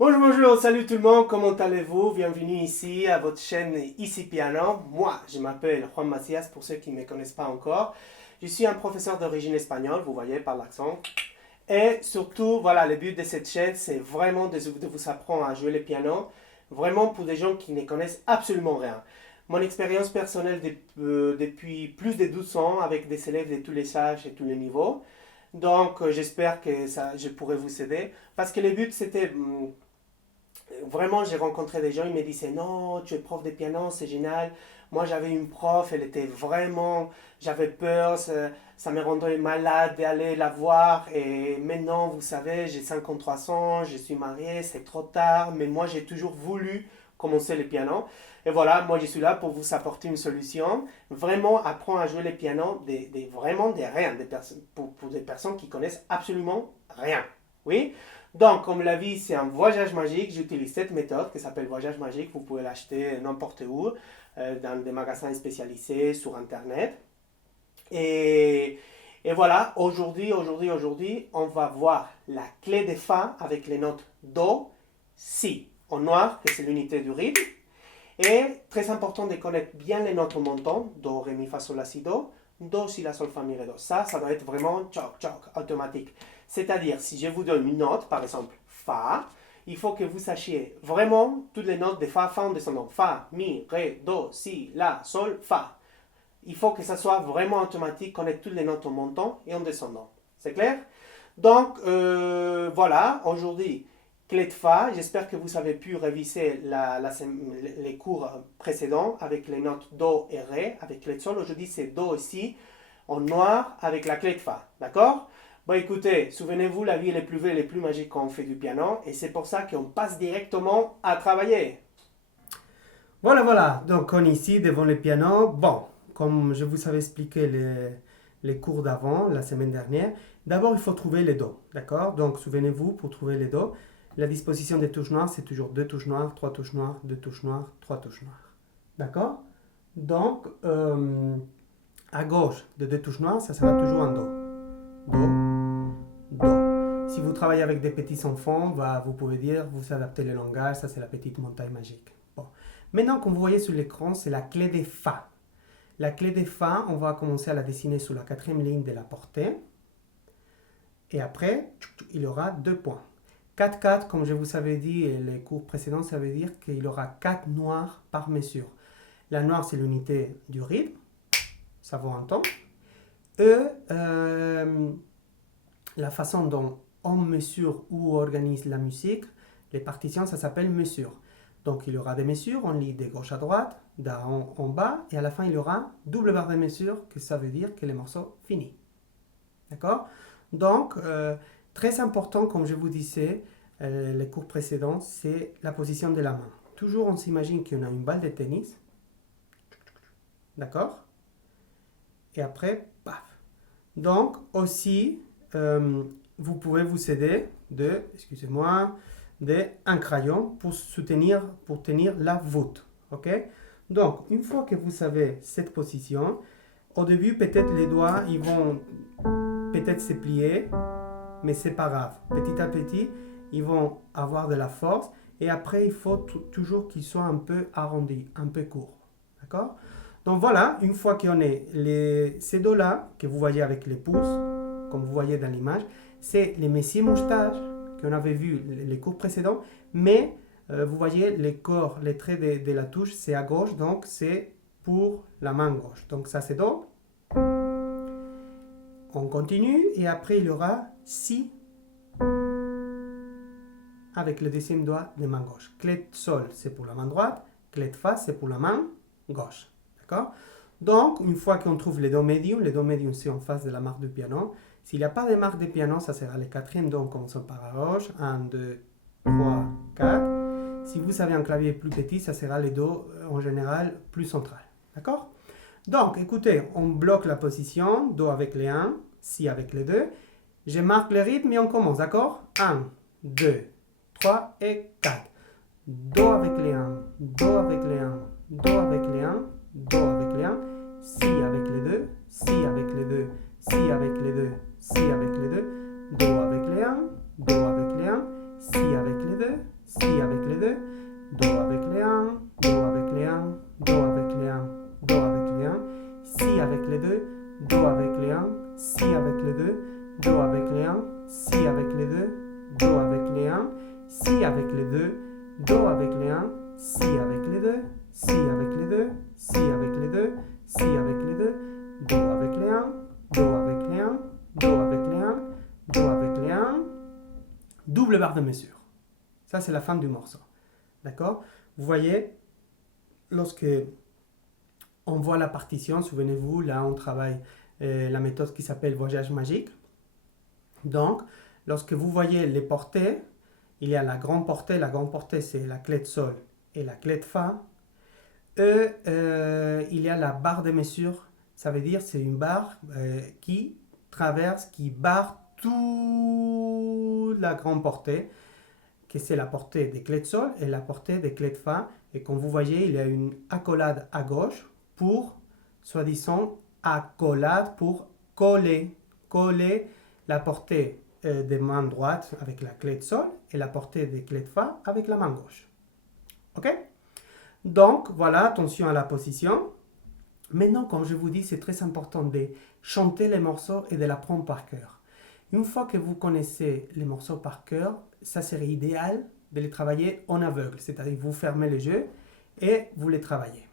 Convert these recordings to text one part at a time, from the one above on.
Bonjour, bonjour, salut tout le monde, comment allez-vous? Bienvenue ici à votre chaîne Ici Piano. Moi, je m'appelle Juan Macias pour ceux qui ne me connaissent pas encore. Je suis un professeur d'origine espagnole, vous voyez par l'accent. Et surtout, voilà, le but de cette chaîne, c'est vraiment de vous apprendre à jouer le piano, vraiment pour des gens qui ne connaissent absolument rien. Mon expérience personnelle depuis plus de 12 ans avec des élèves de tous les âges et tous les niveaux. Donc, j'espère que je pourrai vous aider. Parce que le but, c'était vraiment, j'ai rencontré des gens, ils me disaient non, tu es prof de piano, c'est génial. Moi, j'avais une prof, elle était vraiment, j'avais peur, ça me rendait malade d'aller la voir. Et maintenant, vous savez, j'ai 53 ans, je suis marié, c'est trop tard, mais moi, j'ai toujours voulu commencer le piano. Et voilà, moi, je suis là pour vous apporter une solution. Vraiment apprendre à jouer le piano, vraiment des rien, pour des personnes qui connaissent absolument rien. Oui? Donc, comme la vie, c'est un voyage magique, j'utilise cette méthode qui s'appelle voyage magique. Vous pouvez l'acheter n'importe où, dans des magasins spécialisés, sur Internet. Et, et voilà, aujourd'hui, on va voir la clé de Fa avec les notes Do, Si, en noir, que c'est l'unité du rythme. Et très important de connaître bien les notes au montant, Do, Ré, Mi, Fa, Sol, La, Si, Do, Si, La, Sol, Fa, Mi, Ré, Do. Ça doit être vraiment tchoc, tchoc, automatique. C'est-à-dire, si je vous donne une note, par exemple Fa, il faut que vous sachiez vraiment toutes les notes de Fa en descendant. Fa, Mi, Ré, Do, Si, La, Sol, Fa. Il faut que ça soit vraiment automatique, connaître toutes les notes en montant et en descendant. C'est clair? Donc, voilà, aujourd'hui, clé de Fa. J'espère que vous avez pu réviser les cours précédents avec les notes Do et Ré, avec clé de Sol. Aujourd'hui, c'est Do ici, en noir, avec la clé de Fa. D'accord? Bon, écoutez, souvenez-vous, la vie est plus belle et plus magique quand on fait du piano, et c'est pour ça qu'on passe directement à travailler. Voilà, voilà, donc on est ici devant le piano. Bon, comme je vous avais expliqué les cours d'avant, la semaine dernière, d'abord il faut trouver les Do, d'accord? Donc souvenez-vous, pour trouver les Do, la disposition des touches noires, c'est toujours deux touches noires, trois touches noires, deux touches noires, trois touches noires. D'accord? Donc, à gauche de deux touches noires, ça sera toujours un Do. Do. Si vous travaillez avec des petits enfants, vous pouvez dire, vous adaptez le langage, ça c'est la petite montagne magique. Bon. Maintenant, comme vous voyez sur l'écran, c'est la clé des Fa. La clé des Fa, on va commencer à la dessiner sur la quatrième ligne de la portée. Et après, il y aura 2 points. 4-4, comme je vous avais dit les cours précédents, ça veut dire qu'il y aura 4 noirs par mesure. La noire, c'est l'unité du rythme. Ça vaut un temps. La façon dont on mesure ou organise la musique, les partitions, ça s'appelle mesure. Donc il y aura des mesures, on lit de gauche à droite, d'en en bas, et à la fin il y aura double barre de mesure, que ça veut dire que le morceau finit. D'accord? Donc, très important, comme je vous disais, les cours précédents, c'est la position de la main. Toujours on s'imagine qu'on a une balle de tennis. D'accord? Et après, paf. Donc, aussi, vous pouvez vous aider d'un crayon pour tenir la voûte. Ok? Donc, une fois que vous savez cette position, au début, peut-être les doigts, ils vont peut-être se plier, mais c'est pas grave. Petit à petit, ils vont avoir de la force, et après, il faut toujours qu'ils soient un peu arrondis, un peu courts. D'accord? Donc voilà, une fois qu'on est ces dos-là, que vous voyez avec les pouces, comme vous voyez dans l'image, c'est les messiers moustaches qu'on avait vu les cours précédents, mais vous voyez les corps, les traits de la touche, c'est à gauche, donc c'est pour la main gauche. Donc ça c'est Do. On continue, et après il y aura Si avec le deuxième doigt de main gauche. Clé de Sol, c'est pour la main droite, clé de Fa, c'est pour la main gauche. D'accord? Donc, une fois qu'on trouve les Do médium c'est en face de la marque du piano. S'il n'y a pas de marque de piano, ça sera le quatrième Do en commençant par la gauche. 1, 2, 3, 4. Si vous avez un clavier plus petit, ça sera les Do en général plus central. D'accord? Donc, écoutez, on bloque la position. Do avec les 1, Si avec les 2. Je marque le rythme et on commence, d'accord? 1, 2, 3 et 4. Do avec les 1, Do avec les 1, Do avec les 1, Do avec les 1, Si avec les 2, Si avec les 2, Si avec les 2, Si avec les 2, Do avec les 1, Do avec les 1, Si avec les 2, Si Do avec les 1, Si avec les 2, Do avec les 1, Si avec les 2, Si avec les 2, Si avec les 2, Si avec les 2, Do avec les 1, Do avec les 1, Do avec les 1, Do avec les 1, double barre de mesure. Ça, c'est la fin du morceau. D'accord? Vous voyez, lorsque on voit la partition, souvenez-vous, là, on travaille la méthode qui s'appelle voyage magique. Donc, lorsque vous voyez les portées, il y a la grande portée. La grande portée, c'est la clé de sol et la clé de fa. Et il y a la barre de mesure. Ça veut dire c'est une barre qui traverse, qui barre toute la grande portée, que c'est la portée des clés de sol et la portée des clés de fa. Et comme vous voyez, il y a une accolade à gauche pour, soi-disant, accolade pour coller la portée des mains droites avec la clé de sol et la portée des clés de fa avec la main gauche. Ok? Donc, voilà, attention à la position. Maintenant, comme je vous dis, c'est très important de chanter les morceaux et de l'apprendre par cœur. Une fois que vous connaissez les morceaux par cœur, ça serait idéal de les travailler en aveugle, c'est-à-dire vous fermez les yeux et vous les travaillez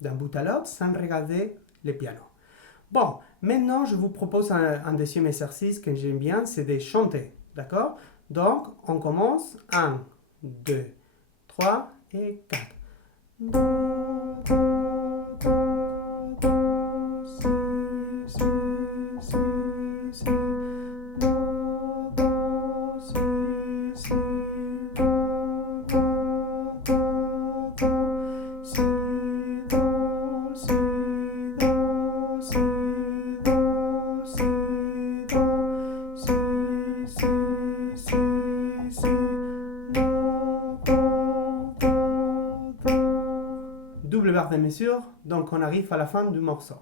d'un bout à l'autre sans regarder le piano. Bon, maintenant je vous propose un deuxième exercice que j'aime bien, c'est de chanter, d'accord? Donc, on commence, 1, 2, 3 et 4. Double barre de mesure, donc on arrive à la fin du morceau.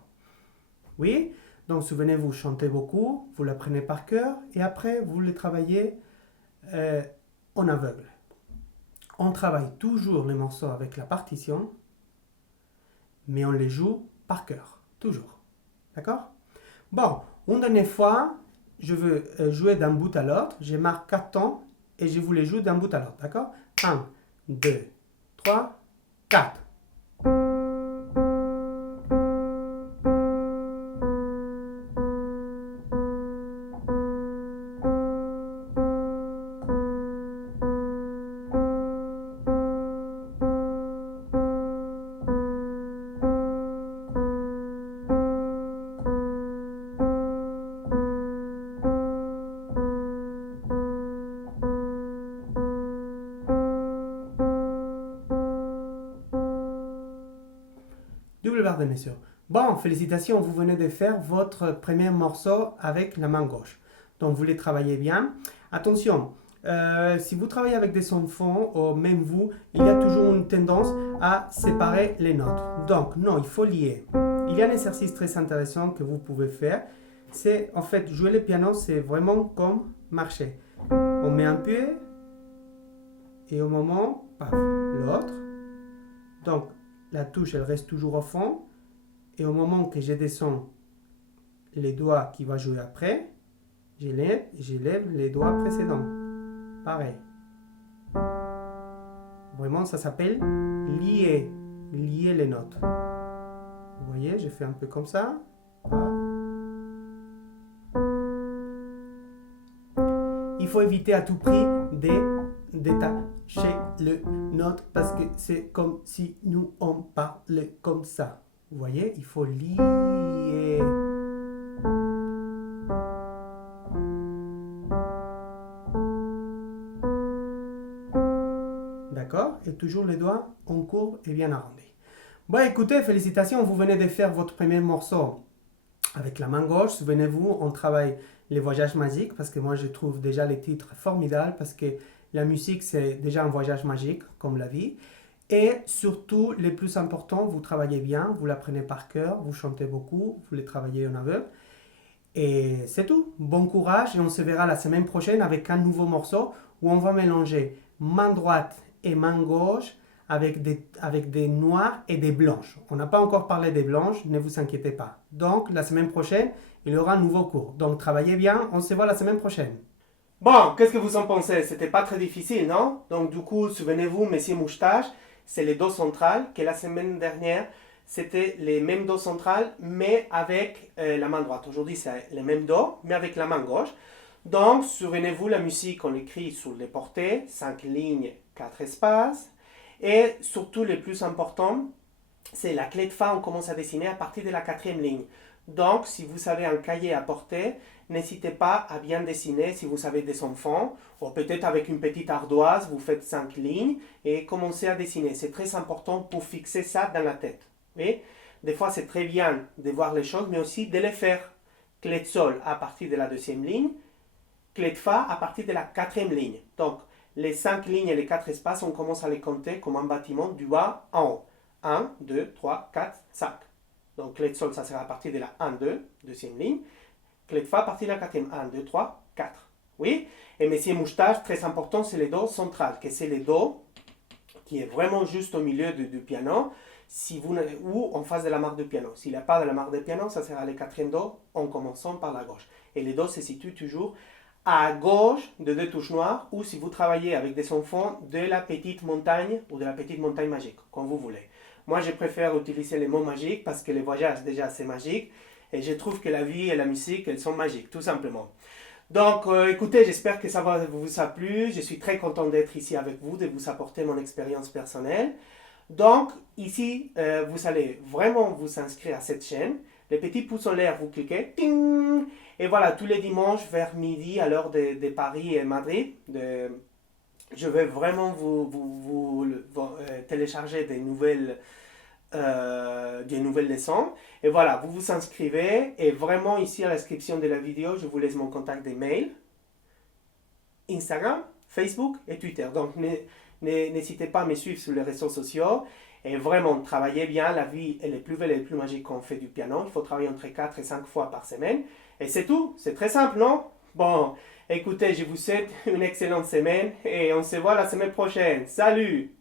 Oui, donc souvenez-vous, chantez beaucoup, vous l'apprenez par cœur et après vous le travaillez en aveugle. On travaille toujours les morceaux avec la partition, mais on les joue par cœur, toujours. D'accord? Bon, une dernière fois, je veux jouer d'un bout à l'autre, je marque 4 temps et je vous les joue d'un bout à l'autre, d'accord? 1, 2, 3, 4. Double barre de mesure. Bon, félicitations, vous venez de faire votre premier morceau avec la main gauche. Donc, vous les travaillez bien. Attention, si vous travaillez avec des enfants, ou même vous, il y a toujours une tendance à séparer les notes. Donc, non, il faut lier. Il y a un exercice très intéressant que vous pouvez faire. C'est, en fait, jouer le piano, c'est vraiment comme marcher. On met un pied et au moment, paf, l'autre. Donc, la touche, elle reste toujours au fond. Et au moment que je descends les doigts qui vont jouer après, j'élève les doigts précédents. Pareil. Vraiment, ça s'appelle lier les notes. Vous voyez, je fais un peu comme ça. Il faut éviter à tout prix détacher le note parce que c'est comme si nous on parlait comme ça. Vous voyez, il faut lier. D'accord? Et toujours les doigts en courbe et bien arrondis. Bon, écoutez, félicitations, vous venez de faire votre premier morceau avec la main gauche. Souvenez-vous, on travaille les voyages magiques parce que moi je trouve déjà les titres formidables parce que la musique c'est déjà un voyage magique comme la vie. Et surtout, le plus important, vous travaillez bien, vous l'apprenez par cœur, vous chantez beaucoup, vous les travaillez en aveugle. Et c'est tout. Bon courage et on se verra la semaine prochaine avec un nouveau morceau où on va mélanger main droite et main gauche avec des noirs et des blanches. On n'a pas encore parlé des blanches, ne vous inquiétez pas. Donc, la semaine prochaine, il y aura un nouveau cours. Donc, travaillez bien, on se voit la semaine prochaine. Bon, qu'est-ce que vous en pensez? C'était pas très difficile, non? Donc du coup, souvenez-vous, Messier Moustache, c'est les do centrales, que la semaine dernière, c'était les mêmes do centrales, mais avec la main droite. Aujourd'hui, c'est les mêmes do, mais avec la main gauche. Donc, souvenez-vous, la musique, on l'écrit sur les portées, 5 lignes, 4 espaces. Et surtout, le plus important, c'est la clé de Fa, on commence à dessiner à partir de la quatrième ligne. Donc, si vous avez un cahier à porter, n'hésitez pas à bien dessiner si vous avez des enfants, ou peut-être avec une petite ardoise, vous faites 5 lignes et commencez à dessiner. C'est très important pour fixer ça dans la tête. Oui? Des fois, c'est très bien de voir les choses, mais aussi de les faire. Clé de Sol à partir de la deuxième ligne, clé de Fa à partir de la quatrième ligne. Donc, les 5 lignes et les 4 espaces, on commence à les compter comme un bâtiment du bas en haut. 1, 2, 3, 4, 5. Donc, clé de Sol, ça sera à partir de la 1, 2, deuxième ligne. Clé de Fa à partir de la quatrième. 1, 2, 3, 4. Oui? Et Messier Moustache, très important, c'est les Do centrales, que c'est les Do qui est vraiment juste au milieu du piano, si vous, ou en face de la marque de piano. S'il n'y a pas de la marque de piano, ça sera les quatrièmes Do en commençant par la gauche. Et les Do se situent toujours à gauche de deux touches noires, ou si vous travaillez avec des enfants, de la petite montagne ou de la petite montagne magique, comme vous voulez. Moi, je préfère utiliser les mots magiques parce que les voyages, déjà, c'est magique. Et je trouve que la vie et la musique, elles sont magiques, tout simplement. Donc, écoutez, j'espère que ça vous a plu. Je suis très content d'être ici avec vous, de vous apporter mon expérience personnelle. Donc, ici, vous allez vraiment vous inscrire à cette chaîne. Les petits pouces en l'air, vous cliquez. Ting. Et voilà, tous les dimanches vers midi, à l'heure de Paris et Madrid, je vais vraiment télécharger des nouvelles leçons. Et voilà, vous vous inscrivez. Et vraiment, ici, à la description de la vidéo, je vous laisse mon contact d'email, Instagram, Facebook et Twitter. Donc, n'hésitez pas à me suivre sur les réseaux sociaux. Et vraiment, travaillez bien. La vie, elle est plus belle et plus magique quand on fait du piano. Il faut travailler entre 4 et 5 fois par semaine. Et c'est tout. C'est très simple, non? Bon, écoutez, je vous souhaite une excellente semaine et on se voit la semaine prochaine. Salut!